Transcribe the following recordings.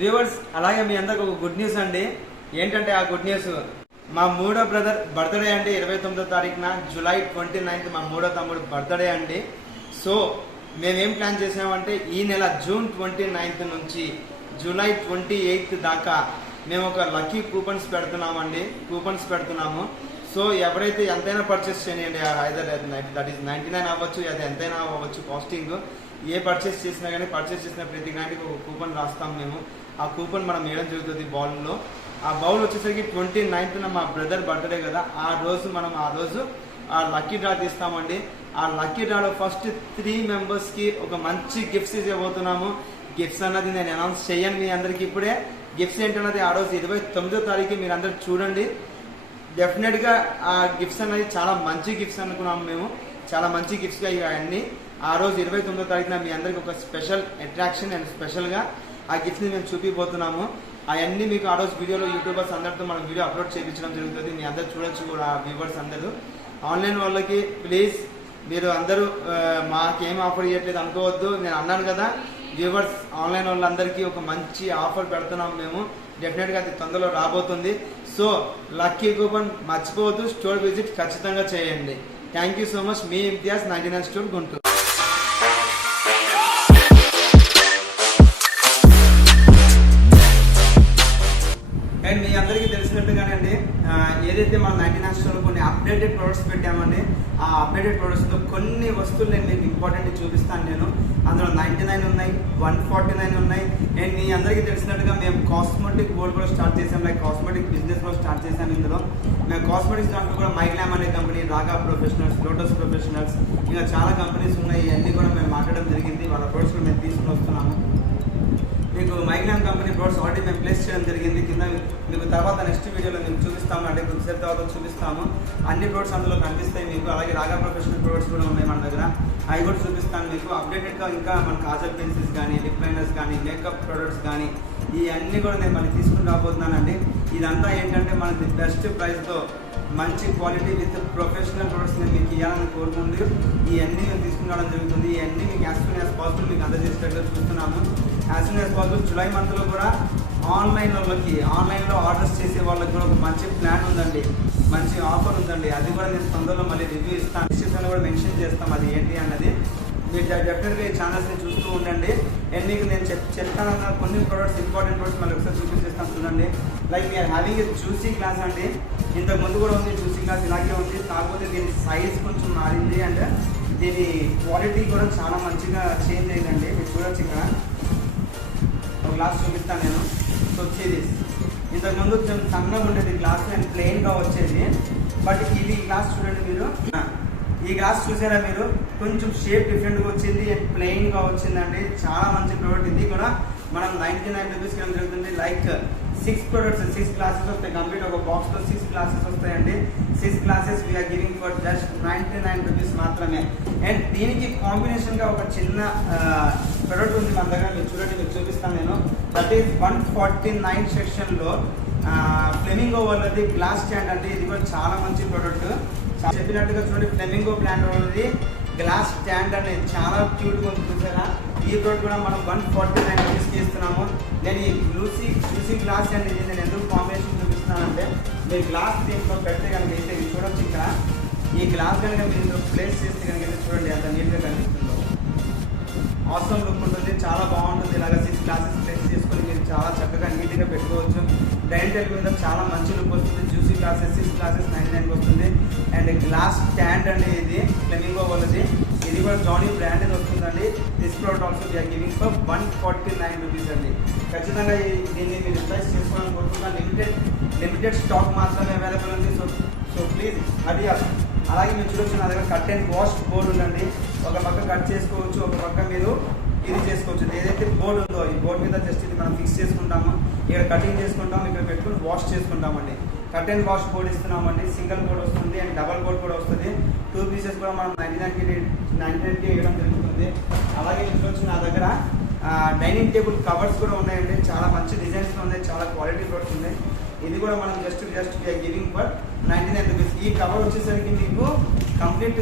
Viewers అలాగే మీ అందరికి ఒక గుడ్ న్యూస్ అండి. ఏంటంటే ఆ గుడ్ న్యూస్ మా మూడో బ్రదర్ బర్త్డే అండి. 29వ తారీఖున జూలై 29th మా మూడో తమ్ముడు బర్త్డే అండి. సో మేమేం ప్లాన్ చేసామంటే ఈ నెల జూన్ 29th నుంచి జూలై 28th దాకా మేము ఒక లక్కీ కూపన్స్ పెడుతున్నాము. సో ఎవరైతే ఎంతైనా పర్చేస్ చేయండి, ఐదర్ దట్ ఈస్ 99 అవ్వచ్చు, అది ఎంతైనా అవ్వచ్చు కాస్టింగ్. ఏ పర్చేస్ చేసినా కానీ పర్చేస్ చేసిన ప్రతి దానికి ఒక కూపన్ రాస్తాం మేము. ఆ కూపన్ మనం వేయడం జరుగుతుంది బౌల్లో. ఆ బౌల్ వచ్చేసరికి 29th మా బ్రదర్ బర్త్డే కదా, ఆ రోజు ఆ లక్కీ డ్రా తీస్తామండి. ఆ లక్కీ డ్రాలో ఫస్ట్ 3 మెంబర్స్కి ఒక మంచి గిఫ్ట్స్ ఇవ్వబోతున్నాము. గిఫ్ట్స్ అన్నది నేను అనౌన్స్ చేయను మీ అందరికీ ఇప్పుడే. గిఫ్ట్స్ ఏంటన్నది ఆ రోజు 29వ తారీఖు మీరు అందరు చూడండి. డెఫినెట్గా ఆ గిఫ్ట్స్ అనేది చాలా మంచి గిఫ్ట్స్ అనుకున్నాము మేము. చాలా మంచి గిఫ్ట్స్గా ఇవన్నీ ఆ రోజు 29వ తారీఖున మీ అందరికి ఒక స్పెషల్ అట్రాక్షన్ అండ్ స్పెషల్గా ఆ గిఫ్ట్ని మేము చూపిపోతున్నాము. అవన్నీ మీకు ఆ రోజు వీడియోలో యూట్యూబర్స్ అందరితో మనం వీడియో అప్లోడ్ చేయించడం జరుగుతుంది. మీ అందరు చూడొచ్చు కూడా ఆ వ్యూవర్స్ అందరూ. ఆన్లైన్ వాళ్ళకి ప్లీజ్ మీరు అందరూ మాకేం ఆఫర్ ఇవ్వట్లేదు అనుకోవద్దు. నేను అన్నాను కదా వ్యూవర్స్, ఆన్లైన్ వాళ్ళందరికీ ఒక మంచి ఆఫర్ పెడుతున్నాము మేము. డెఫినెట్గా అది తొందరలో రాబోతుంది. సో లక్కీ కూపన్ మర్చిపోవద్దు, స్టోర్ విజిట్ ఖచ్చితంగా చేయండి. Thank you so much. మీ ఇంతియాజ్ 99 స్టోర్ గుంటూరు. అండ్ మీ అందరికీ తెలిసినట్టుగానే అండి, ఏదైతే మనం 99 స్టోర్లో కొన్ని అప్డేటెడ్ ప్రొడక్ట్స్ పెట్టామండి. ఆ అప్డేటెడ్ ప్రొడక్ట్స్లో కొన్ని వస్తువులు నేను మీకు ఇంపార్టెంట్ చూపిస్తాను. నేను అందులో 99 ఉన్నాయి, 149 ఉన్నాయి. అండ్ మీ అందరికీ తెలిసినట్టుగా మేము కాస్మెటిక్ బోర్డ్ కూడా స్టార్ట్ చేసాం, లైక్ కాస్మెటిక్ బిజినెస్ కూడా స్టార్ట్ చేసాం. ఇందులో మేము కాస్మెటిక్స్ దాంట్లో కూడా మైగ్లామ్ అనే కంపెనీ, రాగా ప్రొఫెషనల్స్, లోటస్ ప్రొఫెషనల్స్, ఇంకా చాలా కంపెనీస్ ఉన్నాయి. ఇవన్నీ కూడా మేము మాట్లాడడం జరిగింది. వాళ్ళ ప్రొడక్ట్స్ కూడా మేము తీసుకుని వస్తున్నాము. మీకు మైగ్లామ్ కంపెనీ ప్రొడక్ట్స్ ఆల్రెడీ మేము ప్లేస్ చేయడం జరిగింది. కింద మీకు తర్వాత నెక్స్ట్ వీడియోలో మేము చూపిస్తాము, అంటే కొద్దిసేపు తర్వాత చూపిస్తాము. అన్ని ప్రొడక్ట్స్ అందులో కనిపిస్తాయి మీకు. అలాగే రాగా ప్రొఫెషనల్ ప్రొడక్ట్స్ కూడా ఉన్నాయి మన దగ్గర, అవి కూడా చూపిస్తాను మీకు. అప్డేటెడ్గా ఇంకా మన కాజల్ పెన్సిల్స్ కానీ, లిప్ లైనర్స్ కానీ, మేకప్ ప్రొడక్ట్స్ కానీ, ఇవన్నీ కూడా నేను మళ్ళీ తీసుకుని రాబోతున్నానండి. ఇదంతా ఏంటంటే మనకి బెస్ట్ ప్రైస్తో మంచి క్వాలిటీ విత్ ప్రొఫెషనల్ ప్రొడక్ట్స్ నేను మీకు ఇవ్వాలని కోరుకుంటూ ఇవన్నీ మేము తీసుకుని రావడం జరుగుతుంది. ఇవన్నీ మీకు యాజ్ సూన్ యాజ్ పాసిబుల్ మీకు అందజేసేటట్టు చూస్తున్నాము. As soon as possible July మంత్లో కూడా ఆన్లైన్లో ఆర్డర్స్ చేసే వాళ్ళకి కూడా ఒక మంచి ప్లాన్ ఉందండి, మంచి ఆఫర్ ఉందండి. అది కూడా నేను తొందరలో మళ్ళీ రివ్యూ ఇస్తాను, డిస్క్రిప్షన్లో కూడా మెన్షన్ చేస్తాం అది ఏంటి అన్నది. మీరు డెఫినెట్గా ఈ ఛానల్స్ని చూస్తూ ఉండండి. అండ్ మీకు నేను చెప్తానన్న కొన్ని ప్రొడక్ట్స్, ఇంపార్టెంట్ ప్రొడక్ట్స్ మళ్ళీ ఒకసారి చూపించేస్తాను చూడండి. Like we are having a juicy glass అండి. ఇంతకు ముందు కూడా ఉంది జ్యూసీ గ్లాస్, ఇలాగే ఉంది. కాకపోతే దీని సైజ్ కొంచెం మారింది అండ్ దీని క్వాలిటీ కూడా చాలా మంచిగా చేంజ్ అయిందండి. మీరు చూడొచ్చు, ఇక్కడ ఒక గ్లాస్ చూపిస్తాను నేను. సో వచ్చేది ఇంతకుముందు కొంచెం సన్నగా ఉండేది గ్లాస్ అండ్ ప్లెయిన్గా వచ్చేది. బట్ ఇది గ్లాస్ చూడండి మీరు, ఈ గ్లాస్ చూసారా మీరు, కొంచెం షేప్ డిఫరెంట్గా వచ్చింది అండ్ ప్లెయిన్గా వచ్చిందండి. చాలా మంచి ప్రోడక్ట్. ఇది కూడా మనం 99 రూపీస్కి ఏం జరుగుతుంది. లైక్ 6 ప్రొడక్ట్స్, 6 గ్లాసెస్ వస్తాయి కంప్లీట్. ఒక బాక్స్లో 6 గ్లాసెస్ వస్తాయండి. 6 glasses we are giving for just 99 rupees మాత్రమే. అండ్ దీనికి కాంబినేషన్గా ఒక చిన్న ప్రొడక్ట్ ఉంది మన దగ్గర. మీరు చూడండి, మీకు చూపిస్తాను నేను. దట్ ఈస్ 149 సెక్షన్లో ఫ్లెమింగో వాళ్ళది గ్లాస్ స్టాండ్ అండి. ఇది కూడా చాలా మంచి ప్రొడక్ట్. చెప్పినట్టుగా చూడండి, ఫ్లెమింగో బ్రాండ్ వాళ్ళది గ్లాస్ స్టాండ్ అనేది చాలా క్యూట్గా ఉంది చూసారా. ఈ ప్రోడక్ట్ కూడా మనం 149 రూపీస్కి ఇస్తున్నాము. నేను ఈ జ్యూసీ గ్లాస్ అండి, ఇది నేను ఎందుకు కాంబినేషన్ చూపిస్తున్నానంటే, మీరు గ్లాస్ దీంట్లో పెడితే కనుక అయితే ఇది చూడొచ్చు. ఇక్కడ ఈ గ్లాస్ కనుక మీరు ప్లేస్ చేస్తే కనుక చూడండి ఎంత నీట్గా కనిపిస్తుందో. ఆసమ్ లుక్ ఉంటుంది, చాలా బాగుంటుంది. ఇలాగ 6 గ్లాసెస్ ప్లేస్ చేసుకొని మీరు చాలా చక్కగా నీట్గా పెట్టుకోవచ్చు. డైనింగ్ టేబుల్ మీద చాలా మంచి లుక్ వస్తుంది. జ్యూసీ గ్లాసెస్ 6 గ్లాసెస్ 99కి వస్తుంది. అండ్ గ్లాస్ స్టాండ్ అండి, ఇది ఫ్లెమింగో వాళ్ళది. ఇది కూడా జానీ బ్రాండెడ్ వస్తుందండి. This product also we are giving for 149 rupees అండి. ఖచ్చితంగా దీన్ని మీరు రిప్లేస్ చేసుకోవాలని కోరుకుంటున్నా. లిమిటెడ్ స్టాక్ మాత్రమే అవైలబుల్ ఉంది. సో ప్లీజ్ అది. అలాగే మీరు చూడొచ్చు, నా దగ్గర కట్ అండ్ వాష్ బోర్డు ఉందండి. ఒక పక్క కట్ చేసుకోవచ్చు, ఒక పక్క మీరు ఇది చేసుకోవచ్చు. ఏదైతే బోర్డు ఉందో ఈ బోర్డు మీద జస్ట్ ఇది మనం ఫిక్స్ చేసుకుంటాము. ఇక్కడ కటింగ్ చేసుకుంటాము, ఇక్కడ పెట్టుకుని వాష్ చేసుకుంటామండి. కట్ అండ్ వాష్ బోర్డ్ ఇస్తున్నామండి. సింగిల్ బోర్డ్ వస్తుంది అండ్ డబల్ బోర్డ్ కూడా వస్తుంది. 2 పీసెస్ కూడా మనం 99కి ఇవ్వడం జరుగుతుంది. అలాగే మీరు చూడొచ్చు, నా దగ్గర డైనింగ్ టేబుల్ కవర్స్ కూడా ఉన్నాయండి. చాలా మంచి డిజైన్స్లో ఉన్నాయి, చాలా క్వాలిటీ ప్రొడక్ట్స్ ఉన్నాయి. ఇది కూడా మనం జస్ట్ గివింగ్ ఫర్ 99 రూపీస్. ఈ కవర్ వచ్చేసరికి మీకు కంప్లీట్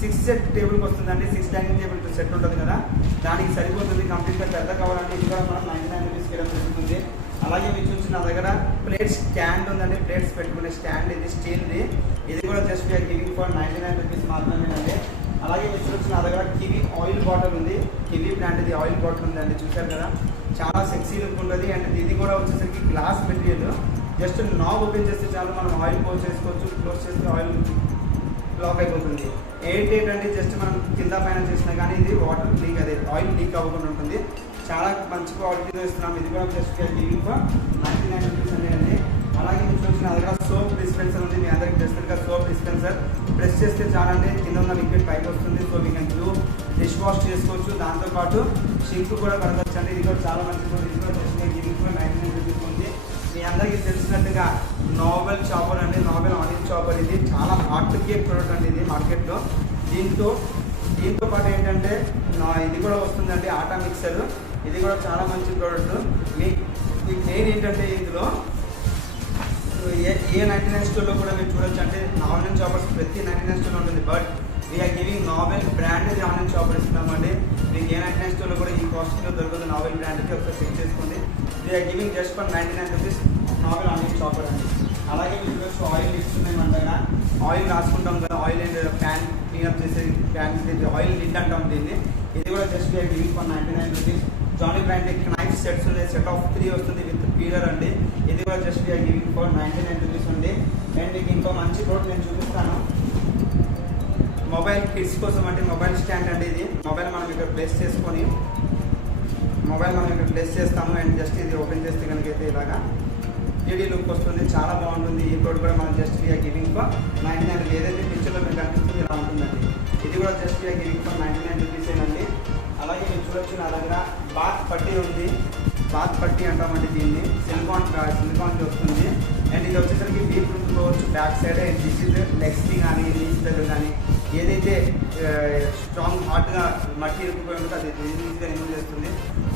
6 సెట్ టేబుల్కి వస్తుందండి. 6 డైనింగ్ టేబుల్ సెట్ ఉంటుంది కదా, దానికి సరిపోతుంది కంప్లీట్గా పెద్ద కవర్ అంటే. ఇది కూడా మనం 99 రూపీస్కి ఇవ్వడం జరుగుతుంది. చూడొచ్చు నా దగ్గర ప్లేట్ స్టాండ్ ఉందండి, ప్లేట్స్ పెట్టుకునే స్టాండ్ ఇది స్టీల్ది. ఇది కూడా just we are giving for 99 rupees మాత్రమేనండి. అలాగే మీరు చూడొచ్చు నా దగ్గర కివీ ఆయిల్ బాటిల్ ఉంది, కివీ బ్రాండ్ ఇది ఆయిల్ బాటిల్ ఉందండి, చూసారు కదా చాలా సెక్సీ లుక్ ఉంటుంది. అండ్ ఇది కూడా వచ్చేసరికి glass material, just knob open చేస్తే చాలు మనం ఆయిల్ పోస్ట్ చేసుకోవచ్చు, క్లోజ్ చేస్తే ఆయిల్ బ్లాక్ అయిపోతుంది. 88 అండి, జస్ట్ మనం కింద పైన చేసినా కానీ ఇది వాటర్ లీక్ అదే ఆయిల్ లీక్ అవ్వకుండా ఉంటుంది. చాలా మంచి క్వాలిటీలో ఇస్తున్నాం. ఇది కూడా జస్ట్ గివింగ్ ఫర్ 99 రూపీస్ అండి. అలాగే మీరు చూసిన నా దగ్గర సోప్ డిస్పెన్సర్ ఉంది, మీ అందరికి తెలిసినట్టుగా సోప్ డిస్పెన్సర్ ప్రెస్ చేస్తే చాలండి కింద ఉన్న లిక్విడ్ పైకి వస్తుంది. So we can do dish wash చేసుకోవచ్చు, దాంతోపాటు షింక్ కూడా కడగచ్చు అండి. ఇది కూడా చాలా మంచిది. ఇది కూడా జస్ట్ గివింగ్ ఫర్ 99 రూపీస్ ఉంది. మీ అందరికీ తెలిసినట్టుగా నావెల్ చాపర్ అండి, నావెల్ ఆనియన్ చాపర్. ఇది చాలా హాట్ కేక్ ప్రోడక్ట్ అండి ఇది మార్కెట్లో. దీంతో పాటు ఏంటంటే ఇది కూడా వస్తుందండి ఆటా మిక్సర్. ఇది కూడా చాలా మంచి ప్రోడక్ట్. మీకు మెయిన్ ఏంటంటే ఇందులో ఏ 99 స్టోర్లో కూడా మీరు చూడొచ్చు అంటే ఆనియన్ చాపర్స్ ప్రతి 99 స్టోర్లో ఉంటుంది. But we're giving Novel brand onion chopper ఇస్తున్నామండి. మీకు ఏ 99 స్టోర్లో కూడా ఈ కాస్ట్లో దొరకదు. నావెల్ బ్రాండ్కి ఒకసారి చెక్ చేసుకోండి. We are giving just for 99 rupees novel onion chopper అండి. అలాగే మీరు చూడొచ్చు ఆయిల్ లిడ్స్ ఉన్నాయి మన దగ్గర. ఆయిల్ రాసుకుంటాం కదా, ఆయిల్ అండ్ ప్యాన్ క్లీనప్ చేసే ప్యాన్ ఆయిల్ లిడ్ అంటాం దీన్ని. ఇది కూడా just we are giving for 99 rupees. Johnny brand knife sets ఉన్నాయి, సెట్ ఆఫ్ 3 వస్తుంది విత్ పీలర్ అండి. ఇది కూడా just we are giving for 99 rupees ఉంది. అండ్ మీకు ఇంకో మంచి ప్రోడక్ట్ నేను చూపిస్తాను. మొబైల్ కిడ్స్ కోసం అంటే మొబైల్ స్టాండ్ అండి. ఇది మొబైల్ మనం ఇక్కడ ప్లేస్ చేసుకొని ప్లేస్ చేస్తాము. అండ్ జస్ట్ ఇది ఓపెన్ చేస్తే కనుక అయితే ఇలాగా 3D లుక్ వస్తుంది, చాలా బాగుంటుంది. ఈ ప్రోడక్ట్ కూడా మనం జస్ట్ వీఆర్ గివింగ్ ఫర్ 99. ఏదైతే పిక్చర్లో మీకు కనిపిస్తుంది ఇలా ఉంటుందండి. ఇది కూడా just we are giving for 99 rupees ఏనండి. అలాగే మీరు చూడొచ్చు నా దగ్గర బాత్ పట్టీ ఉంది. బాత్ పట్టీ అంటామండి దీన్ని. సిలికాన్కి వస్తుంది. అండ్ ఇది వచ్చేసరికి డీప్ రుద్దుకోవచ్చు back side. And this is లెగ్స్కి కానీ నీస్ దగ్గర కానీ ఏదైతే స్ట్రాంగ్ హాట్గా మట్టి ఇరుక్కుపోయి ఉంటుందో అది ఈజీగా రిమూవ్ చేస్తుంది.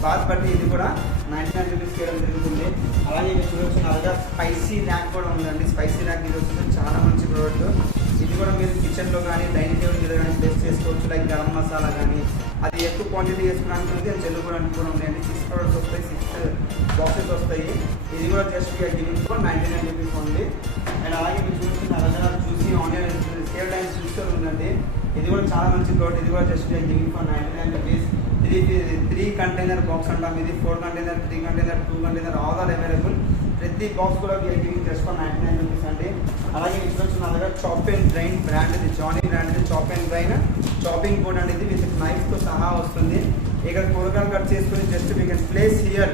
బాత్ పట్టీ ఇది కూడా 99 రూపీస్కి వేయడం జరుగుతుంది. అలాగే మీరు చూడొచ్చు నా దగ్గర స్పైసీ ర్యాక్ కూడా ఉందండి. స్పైసీ ర్యాక్ ఇది వచ్చేసి చాలా మంచి ప్రోడక్ట్. ఇది కూడా మీరు కిచెన్లో కానీ డైనింగ్ టేబుల్ మీద కానీ ప్లేస్ చేసుకోవచ్చు. లైక్ గరం మసాలా కానీ అది ఎక్కువ క్వాంటిటీ వేసుకోవడానికి ఉంది, అది చెల్లుకోవడానికి కూడా ఉన్నాయండి. 6 ప్రోడక్ట్స్ వస్తాయి, 6 బాక్సెస్ వస్తాయి. ఇది కూడా just we are giving for 99 rupees ఉంది. అండ్ అలాగే మీరు చూసి నా దగ్గర చూసి ఆనియన్ సేవ్ టైమ్ జ్యూసర్ ఉందండి. ఇది కూడా చాలా మంచి ప్రోడక్ట్. ఇది కూడా just we are giving for 99 rupees. ఇది 3 కంటైనర్ బాక్స్ అంటాం. ఇది 4 container, 3 container, 2 container all are available. ప్రతి బాక్స్ కూడా we are giving just for 99 rupees అండి. అలాగే మీకు వచ్చి నా దగ్గర చాప్ అండ్ గ్రైండ్ బ్రాండ్ ఇది, జానీ బ్రాండ్ ఇది. Chop and grind chopping board అనేది విత్ నైఫ్తో సహా వస్తుంది. ఇక్కడ కూరగాయలు కట్ చేసుకుని just we can place here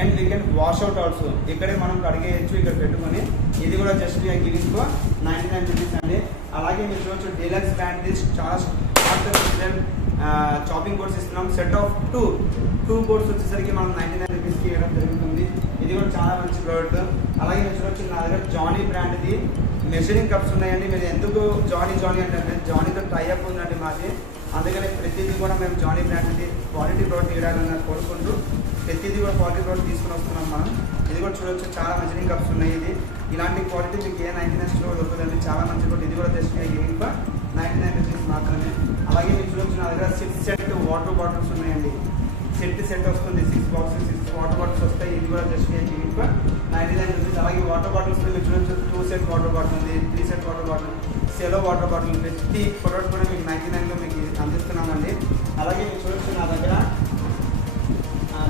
and we can wash out also. ఇక్కడే మనం కడిగేయచ్చు ఇక్కడ పెట్టుకొని. ఇది కూడా just we are giving for 99 rupees అండి. అలాగే మీరు చూడొచ్చు డీలక్స్ బ్రాండ్ ఇది చాలా చాపింగ్ బోర్డ్స్ ఇస్తున్నాం. సెట్ ఆఫ్ 2 బోర్డ్స్ వచ్చేసరికి మనం 99 రూపీస్కి ఇవ్వడం జరుగుతుంది. ఇది కూడా చాలా మంచి ప్రోడక్ట్. అలాగే మీరు చూడొచ్చు నా దగ్గర జానీ బ్రాండ్ ఇది మెజరింగ్ కప్స్ ఉన్నాయండి. మీరు ఎందుకు జానీ అంటే జానీతో టైఅప్ ఉందండి మాది. అందుకని ప్రతిదీ కూడా మేము జానీ బ్రాండ్ ఇది క్వాలిటీ ప్రోడక్ట్ ఇవ్వాలని కోరుకుంటూ ప్రతిదీ కూడా క్వాలిటీ ప్రోడక్ట్ తీసుకుని వస్తున్నాం మనం. ఇది కూడా చూడొచ్చు చాలా మెజరింగ్ కప్స్ ఉన్నాయి. ఇది ఇలాంటి క్వాలిటీ మీకు ఏ 99 స్టోర్ దొరుకుతుందండి, చాలా మంచి ప్రోడక్ట్. ఇది కూడా జస్ట్ గివింగ్ ఫర్ 99 రూపీస్ మాత్రమే. అలాగే మీరు చూడొచ్చు నా దగ్గర 6 సెట్ వాటర్ బాటిల్స్ ఉన్నాయండి. సెట్ వస్తుంది, 6 బాక్సెస్ 6 వాటర్ బాటిల్స్ వస్తాయి. ఇది కూడా జస్ట్ గివింగ్ ఫర్ 99 రూపీస్. అలాగే వాటర్ బాటిల్స్ మీరు చూడొచ్చు 2 సెట్ వాటర్ బాటిల్ ఉంది, 3 set water bottle, Cello water bottle. ప్రతి ప్రోడక్ట్ కూడా మీకు 99లో మీకు అందిస్తున్నామండి. అలాగే మీరు చూడొచ్చు నా దగ్గర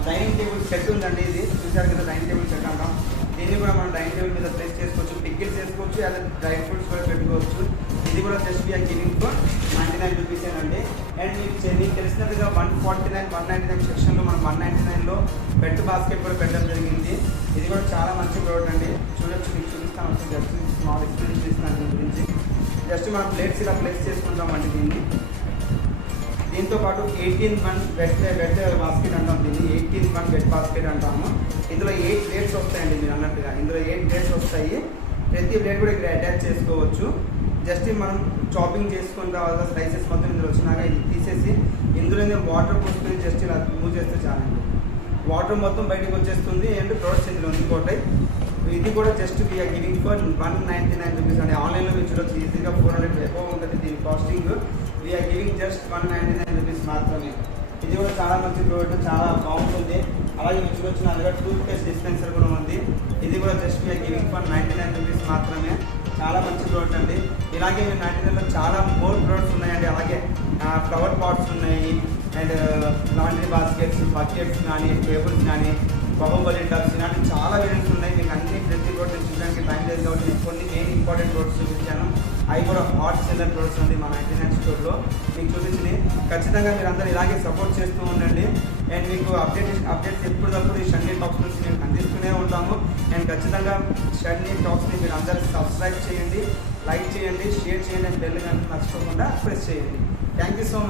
డైనింగ్ టేబుల్ సెట్ ఉందండి. ఇది చూసారు కదా డైనింగ్ టేబుల్ సెట్ అంటాం. దీన్ని కూడా మనం డైనింగ్ టేబుల్ మీద ప్లేస్ చేసుకోవచ్చు, పికిల్స్ చేసుకోవచ్చు, అదే డ్రై ఫ్రూట్స్ కూడా పెట్టుకోవచ్చు. ఇది కూడా just we are giving for 99 rupees ఏనండి. అండ్ మీకు తెలిసినట్టుగా 149, 199 సెక్షన్లో మనం 199లో బెడ్ బాస్కెట్ కూడా పెట్టడం జరిగింది. ఇది కూడా చాలా మంచి ప్రోడక్ట్ అండి. చూడొచ్చు, మీకు చూపిస్తాను. జస్ట్ స్మాల్ ఎక్స్పీరియన్స్ చేస్తున్నాను దీని గురించి. జస్ట్ మనం ప్లేట్స్ ఇలా ప్లేస్ చేసుకుంటామండి దీన్ని. దీంతో పాటు 18-1 బెడ్ బాస్కెట్ అంటాం దీన్ని. 18-1 బెడ్ బాస్కెట్ అంటాము. ఇందులో 8 ప్లేట్స్ వస్తాయండి మీరు అన్నట్టుగా. ఇందులో 8 ప్లేట్స్ వస్తాయి. ప్రతి ప్లేట్ కూడా ఇక్కడ అటాచ్ చేసుకోవచ్చు. జస్ట్ మనం చాపింగ్ చేసుకున్న తర్వాత స్లైసెస్ మొత్తం ఇందులో వచ్చినాక ఇది తీసేసి ఇందులోనే వాటర్ పోసుకొని జస్ట్ ఇలా మూవ్ చేస్తే చాలండి. వాటర్ మొత్తం బయటకు వచ్చేస్తుంది. అండ్ ప్రోడక్ట్స్ ఇందులో ఉండిపోతాయి. ఇది కూడా just we are giving for 199 rupees అండి. ఆన్లైన్లో మీరు చూడొచ్చు ఈజీగా 400 ఎక్కువ ఉంటుంది దీని costing. We are giving just 199 rupees మాత్రమే. ఇది కూడా చాలా మంచి ప్రోడక్ట్, చాలా బాగుంటుంది. అలాగే మీరు చూడొచ్చు నా దగ్గర టూత్ పేస్ట్ డిస్పెన్సర్ కూడా ఉంది. ఇది ఇది కూడా just we are giving for 99 rupees మాత్రమే. చాలా మంచి ప్రోడక్ట్ అండి. ఇలాగే 99లో చాలా మోర్ ప్రోడక్ట్స్ ఉన్నాయండి. అలాగే ఫ్లవర్ పాట్స్ ఉన్నాయి, అండ్ లాండ్రీ బాస్కెట్స్, బకెట్స్ కానీ, టేబుల్స్ కానీ, బాహుబలి టబ్స్, ఇలాంటి చాలా వేరియన్స్ ఉన్నాయి. మీకు అన్ని ప్రతి ప్రోడక్ట్ చూపించడానికి టైం లేదు కాబట్టి నేను కొన్ని మెయిన్ ఇంపార్టెంట్ ప్రోడక్ట్స్ చూపించాను. అవి కూడా హాట్ సెల్లర్ ప్రోడక్ట్స్ ఉంది మన 99 స్టోర్లో మీకు చూపించింది. ఖచ్చితంగా మీరు అందరూ ఇలాగే సపోర్ట్ చేస్తూ ఉండండి. అండ్ మీకు అప్డేట్స్ ఎప్పటికప్పుడు ఈ షన్నీ టాక్స్ నుంచి మేము అందిస్తూనే ఉంటాము. అండ్ ఖచ్చితంగా షన్నీ టాక్స్ని మీరు అందరూ సబ్స్క్రైబ్ చేయండి, లైక్ చేయండి, షేర్ చేయండి, అండ్ బెల్ గంట మర్చిపోకుండా ప్రెస్ చేయండి. Thank you so much.